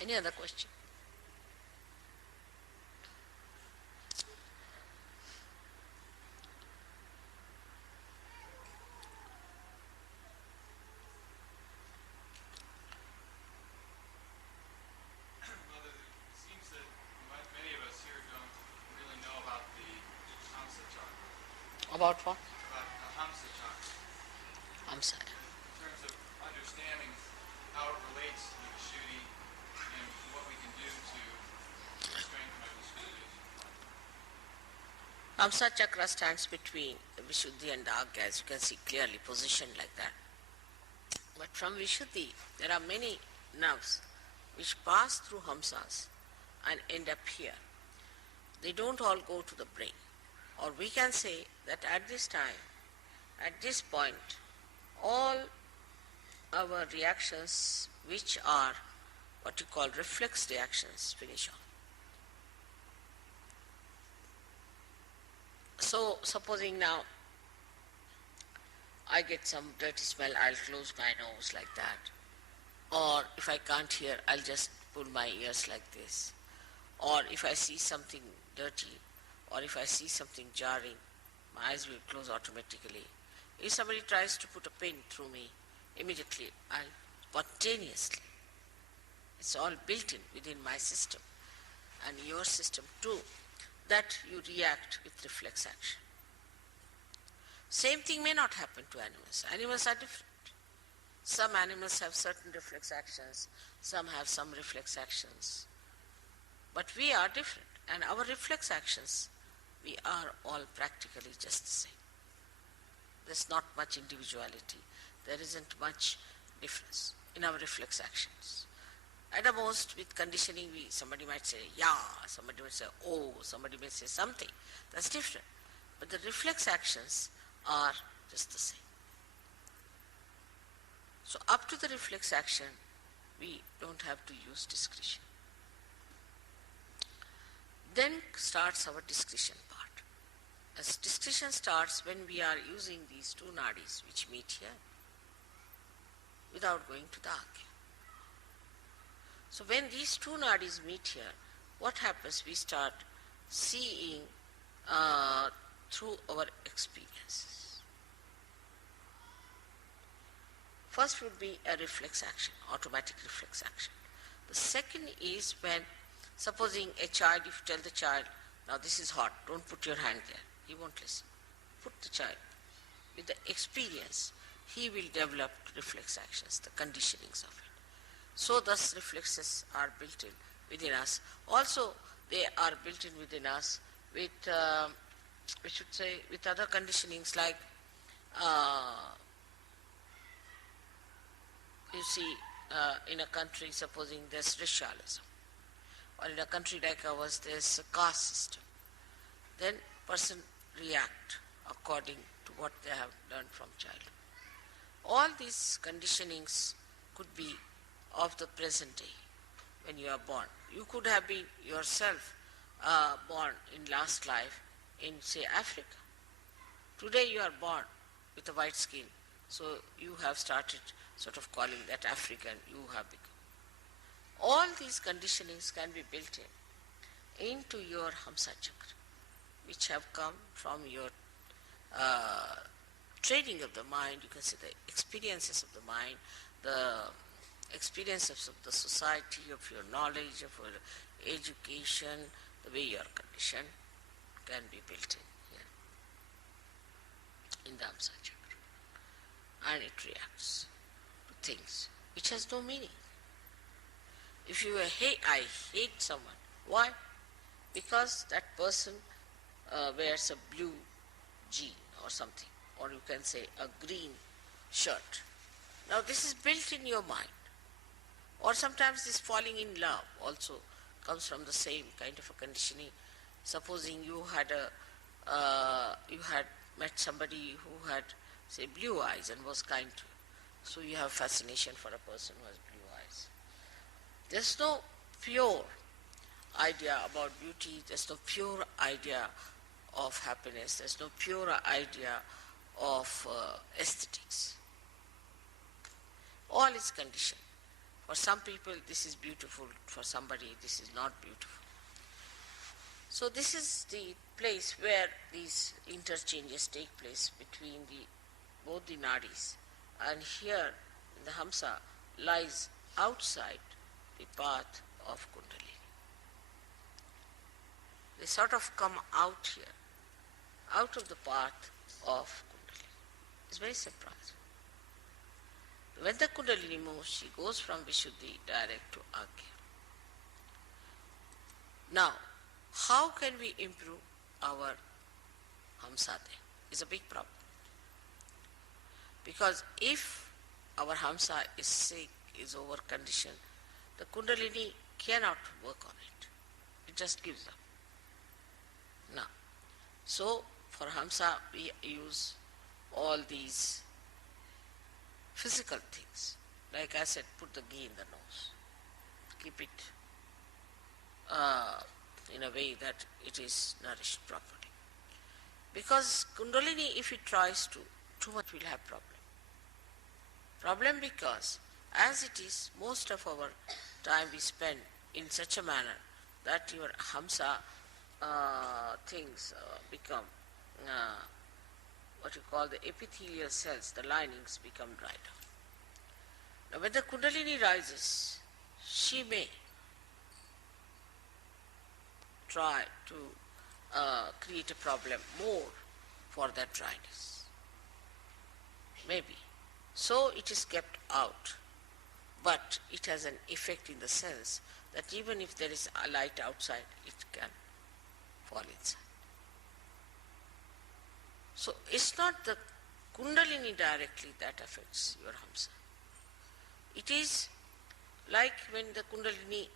Any other question? Mother, it seems that many of us here don't really know about the Hamsa Chakra. About what? About the Hamsa Chakra. Hamsa. In terms of understanding how it relates to the Vishuddhi and what we can do to strengthen our Vishuddhi. Hamsa Chakra stands between the Vishuddhi and the Agya, as you can see clearly positioned like that. But from Vishuddhi, there are many nerves which pass through Hamsas and end up here. They don't all go to the brain. Or we can say that at this time, at this point, all our reactions, which are what you call reflex reactions, finish off. So, supposing now I get some dirty smell, I'll close my nose like that. Or if I can't hear, I'll just pull my ears like this. Or if I see something dirty, or if I see something jarring, my eyes will close automatically. If somebody tries to put a pin through me, immediately I'll spontaneously. It's all built in within my system and your system too, that you react with reflex action. Same thing may not happen to animals. Animals are different. Some animals have certain reflex actions, some have some reflex actions. But we are different, and our reflex actions, we are all practically just the same. There's not much individuality. There isn't much difference in our reflex actions. At the most, with conditioning, somebody might say, yeah, somebody might say, oh, somebody may say something. That's different. But the reflex actions are just the same. So up to the reflex action, we don't have to use discretion. Then starts our discretion part. As discretion starts when we are using these two nadis which meet here without going to the Agya. So when these two nadis meet here, what happens? We start seeing through our experiences. First would be a reflex action, automatic reflex action. The second is when, supposing a child, if you tell the child, now this is hot, don't put your hand there, he won't listen. Put the child. With the experience, he will develop reflex actions, the conditionings of it. So thus reflexes are built in within us. Also, they are built in within us with, we should say, with other conditionings like, you see, in a country, supposing there's racialism, or in a country like ours, there's a caste system, then person react according to what they have learned from childhood. All these conditionings could be of the present day when you are born. You could have been yourself born in last life in, say, Africa. Today you are born with a white skin, so you have started sort of calling that African, you have become. All these conditionings can be built in into your Hamsa Chakra, which have come from your training of the mind, you can say the experiences of the mind, the experiences of the society, of your knowledge, of your education, the way you are conditioned, can be built in here, in the Hamsa Chakra. And it reacts to things which has no meaning. If you I hate someone, why? Because that person wears a blue jean or something, or you can say a green shirt. Now this is built in your mind. Or sometimes this falling in love also comes from the same kind of a conditioning. Supposing you had met somebody who had, say, blue eyes and was kind to you. So you have fascination for a person who has blue eyes. There's no pure idea about beauty, there's no pure idea of happiness, there's no pure idea of aesthetics. All is conditioned. For some people this is beautiful, for somebody this is not beautiful. So this is the place where these interchanges take place between both the nadis. And here the Hamsa lies outside the path of Kundalini. They sort of come out here, out of the path of Kundalini. It's very simple. When the Kundalini moves, she goes from Vishuddhi direct to Agya. Now, how can we improve our Hamsa there? It's a big problem. Because if our Hamsa is sick, is over-conditioned, the Kundalini cannot work on it. It just gives up. Now, so for Hamsa we use all these physical things. Like I said, put the ghee in the nose. Keep it in a way that it is nourished properly. Because Kundalini, if it tries to, too much will have problem. Problem because as it is, most of our time we spend in such a manner that your Hamsa things become what you call the epithelial cells, the linings become dried out. Now when the Kundalini rises, she may try to create a problem more for that dryness. Maybe. So it is kept out, but it has an effect in the sense that even if there is a light outside, it can fall inside. So it's not the Kundalini directly that affects your Hamsa. It is like when the Kundalini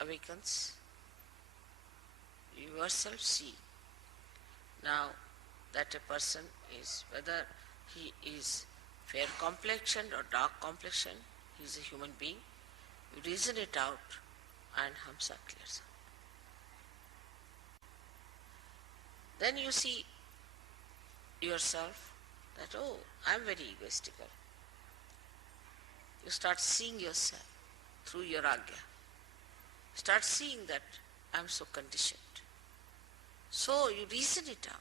awakens, you yourself see now that a person is, whether he is fair complexioned or dark complexioned, he is a human being, you reason it out and Hamsa clears out. Then you see yourself that, oh, I am very egoistical. You start seeing yourself through your Agya. Start seeing that I am so conditioned. So you reason it out.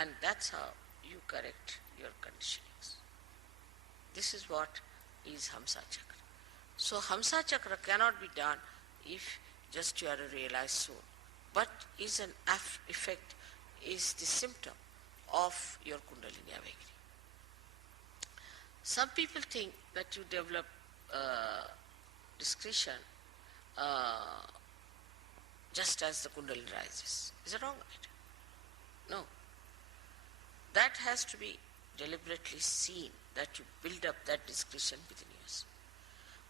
And that's how you correct your conditionings. This is what is Hamsa Chakra. So Hamsa Chakra cannot be done if just you are a realized soul, but is an effect, is the symptom of your Kundalini awakening. Some people think that you develop discretion just as the Kundalini rises. Is it wrong? No. That has to be deliberately seen, that you build up that discretion within yourself.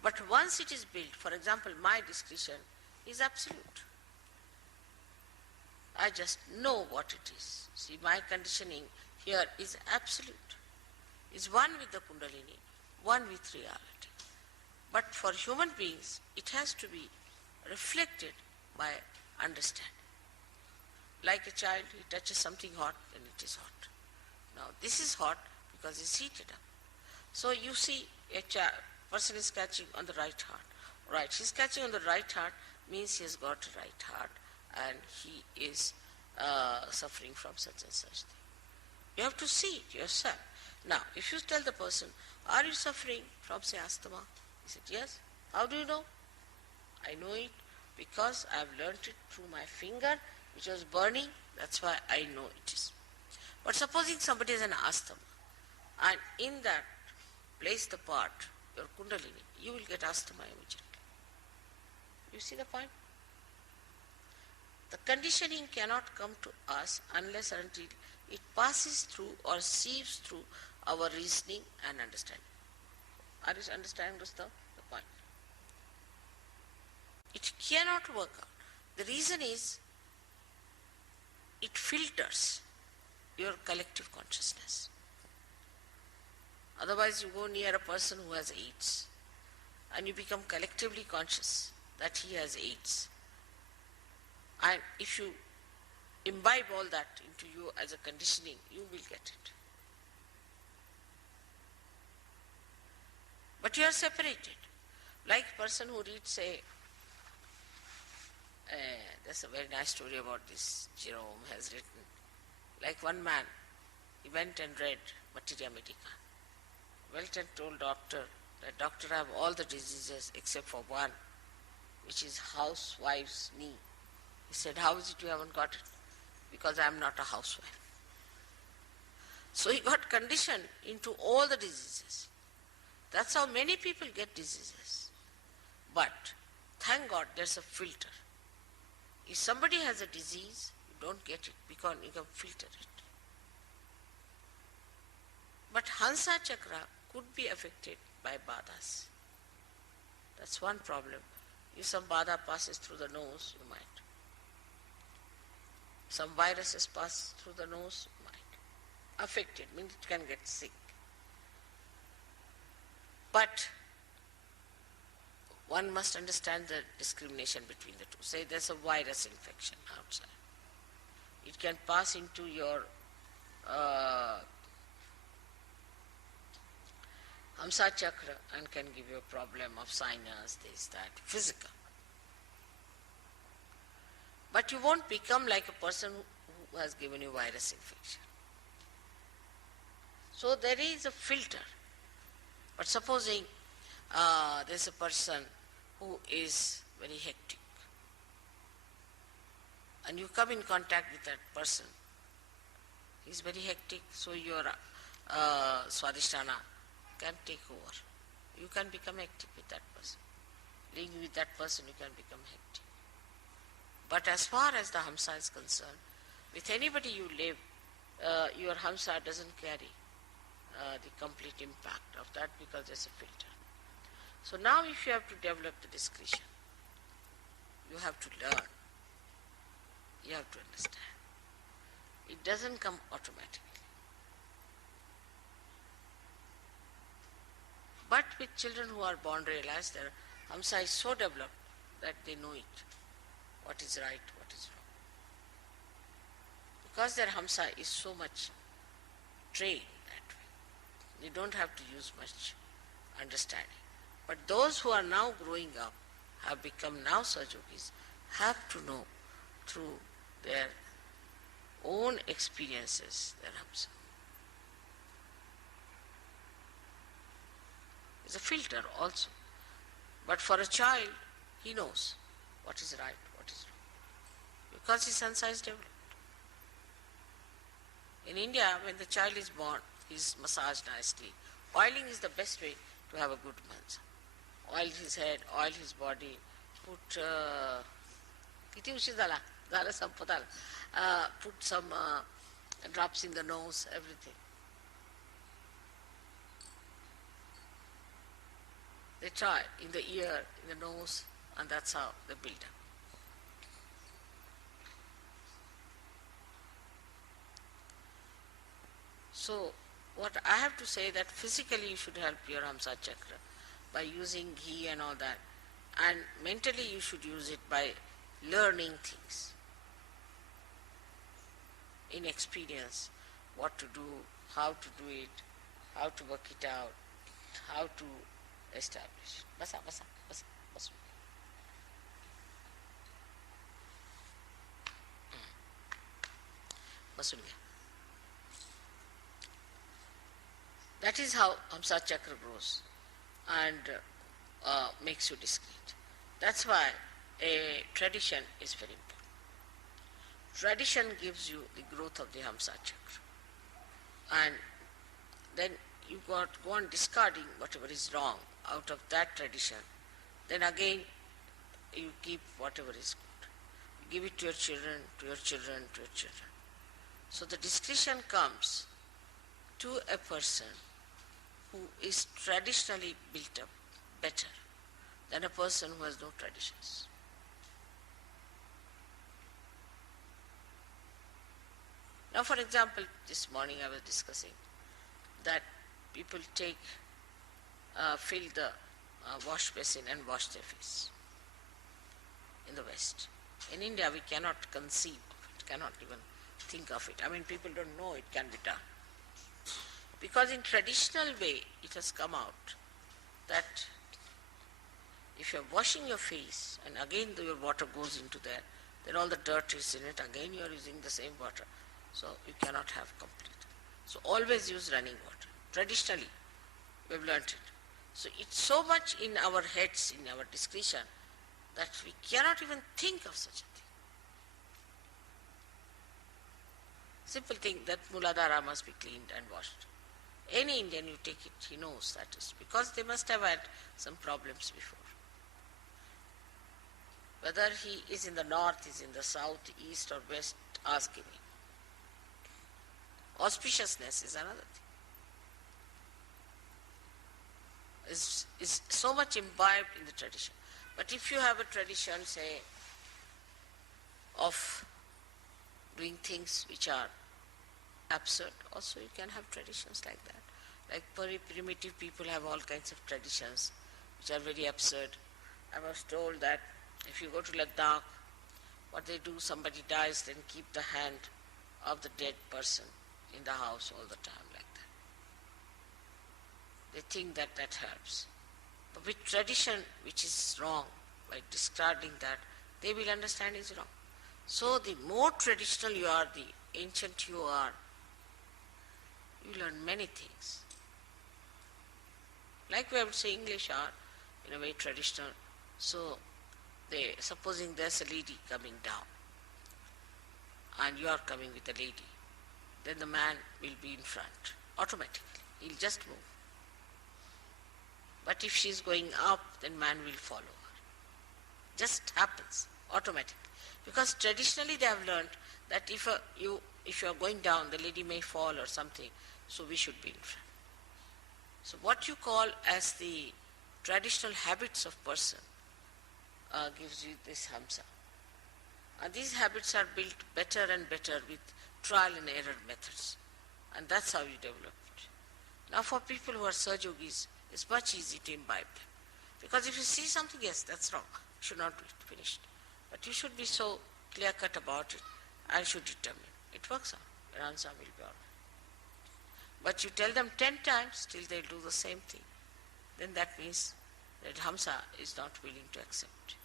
But once it is built, for example, my discretion is absolute. I just know what it is. See, my conditioning here is absolute. Is one with the Kundalini, one with reality. But for human beings, it has to be reflected by understanding. Like a child, he touches something hot and it is hot. Now this is hot because it's heated up. So you see a person is catching on the right heart. Right, he's catching on the right heart means he has got a right heart and he is suffering from such and such thing. You have to see it yourself. Now, if you tell the person, are you suffering from, say, asthma? He said, yes. How do you know? I know it because I have learnt it through my finger, which was burning. That's why I know it is. But supposing somebody has an asthma, and in that place the part, your Kundalini, you will get asthma immediately. You see the point? The conditioning cannot come to us unless and until it passes through or sieves through our reasoning and understanding. Are you understanding, Rustam, the point? It cannot work out. The reason is it filters your collective consciousness. Otherwise you go near a person who has AIDS and you become collectively conscious that he has AIDS. And if you imbibe all that into you as a conditioning, you will get it. But you are separated. Like a person who reads, say, there's a very nice story about this, Jerome has written. Like one man, he went and read Materia Medica. Went and told doctor that doctor, I have all the diseases except for one, which is housewife's knee. He said, how is it you haven't got it? Because I am not a housewife. So he got conditioned into all the diseases. That's how many people get diseases. But thank God there's a filter. If somebody has a disease, you don't get it because you can filter it. But Hamsa Chakra could be affected by badas. That's one problem. If some bada passes through the nose, you might. Some viruses pass through the nose, you might. Affected means it can get sick. But one must understand the discrimination between the two. Say there's a virus infection outside. It can pass into your Hamsa Chakra and can give you a problem of sinus, this, that, physical. But you won't become like a person who has given you virus infection. So there is a filter. But supposing there's a person who is very hectic and you come in contact with that person, he's very hectic, so your swadhisthana can take over. You can become hectic with that person. Living with that person, you can become hectic. But as far as the Hamsa is concerned, with anybody you live, your Hamsa doesn't carry the complete impact of that because there's a filter. So now if you have to develop the discretion, you have to learn. You have to understand. It doesn't come automatically. But with children who are born realized, their Hamsa is so developed that they know it, what is right, what is wrong. Because their Hamsa is so much trained that way, they don't have to use much understanding. But those who are now growing up, have become now Sahajogis, have to know through their own experiences their Hamsa. It's a filter also. But for a child, he knows what is right, what is wrong. Because his Hamsa is developed. In India, when the child is born, he is massaged nicely. Oiling is the best way to have a good Hamsa. Oil his head, oil his body, put put some drops in the nose, everything. They try in the ear, in the nose, and that's how they build up. So, what I have to say that physically you should help your Hamsa Chakra by using ghee and all that, and mentally you should use it by learning things in experience, what to do, how to do it, how to work it out, how to establish. Basa. That is how Hamsa Chakra grows and makes you discreet. That's why a tradition is very important. Tradition gives you the growth of the Hamsa Chakra. And then you go on discarding whatever is wrong out of that tradition. Then again, you keep whatever is good. You give it to your children, to your children, to your children. So the discretion comes to a person who is traditionally built up better than a person who has no traditions. Now, for example, this morning I was discussing that people fill the wash basin and wash their face in the West. In India, we cannot conceive of it, cannot even think of it. I mean, people don't know it can be done. Because in traditional way, it has come out that if you're washing your face and again your water goes into there, then all the dirt is in it, again you're using the same water. So you cannot have complete. So always use running water. Traditionally, we've learnt it. So it's so much in our heads, in our discretion, that we cannot even think of such a thing. Simple thing that Muladhara must be cleaned and washed. Any Indian you take it, he knows that is because they must have had some problems before. Whether he is in the north, is in the south, east or west, ask him. Auspiciousness is another thing. Is so much imbibed in the tradition. But if you have a tradition, say, of doing things which are absurd, also you can have traditions like that. Like very primitive people have all kinds of traditions which are very absurd. I was told that if you go to Ladakh, what they do, somebody dies, then keep the hand of the dead person in the house all the time like that. They think that that helps. But with tradition, which is wrong, by discarding that, they will understand is wrong. So the more traditional you are, the ancient you are, you learn many things. Like we would say English are in a way traditional. So supposing there's a lady coming down and you are coming with a lady, then the man will be in front automatically. He'll just move. But if she's going up, then man will follow her. Just happens automatically. Because traditionally they have learned that if you are going down, the lady may fall or something, so we should be in front. So what you call as the traditional habits of person gives you this Hamsa. And these habits are built better and better with trial and error methods. And that's how you develop it. Now for people who are Saj Yogis, it's much easier to imbibe them. Because if you see something, yes, that's wrong, it should not be finished. But you should be so clear-cut about it and should determine. It works out. Your answer will be all right. But you tell them 10 times, till they'll do the same thing. Then that means that Hamsa is not willing to accept.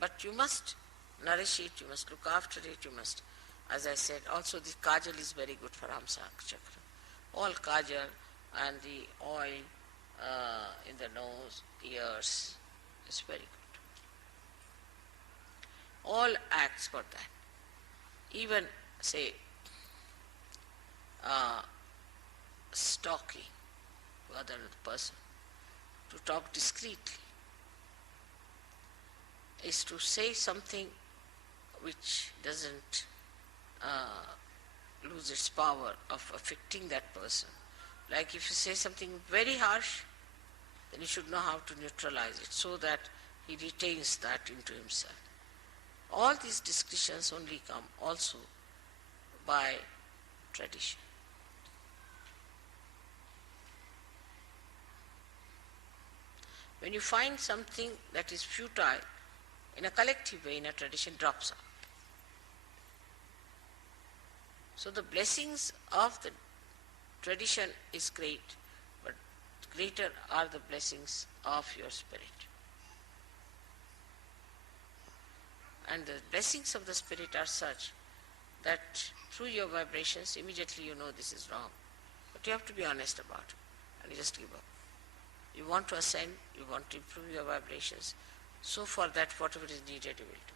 But you must nourish it, you must look after it, you must, as I said, also the kajal is very good for Hamsa Chakra. All kajal and the oil in the nose, ears, is very good. All acts for that. Even, say, stalking to other person, to talk discreetly, is to say something which doesn't lose its power of affecting that person. Like if you say something very harsh, then you should know how to neutralize it so that he retains that into himself. All these discussions only come also by tradition. When you find something that is futile, in a collective way, in a tradition, drops out. So the blessings of the tradition is great, but greater are the blessings of your spirit. And the blessings of the spirit are such that through your vibrations, immediately you know this is wrong. But you have to be honest about it, and you just give up. You want to ascend, you want to improve your vibrations. So for that, whatever is needed, you will do.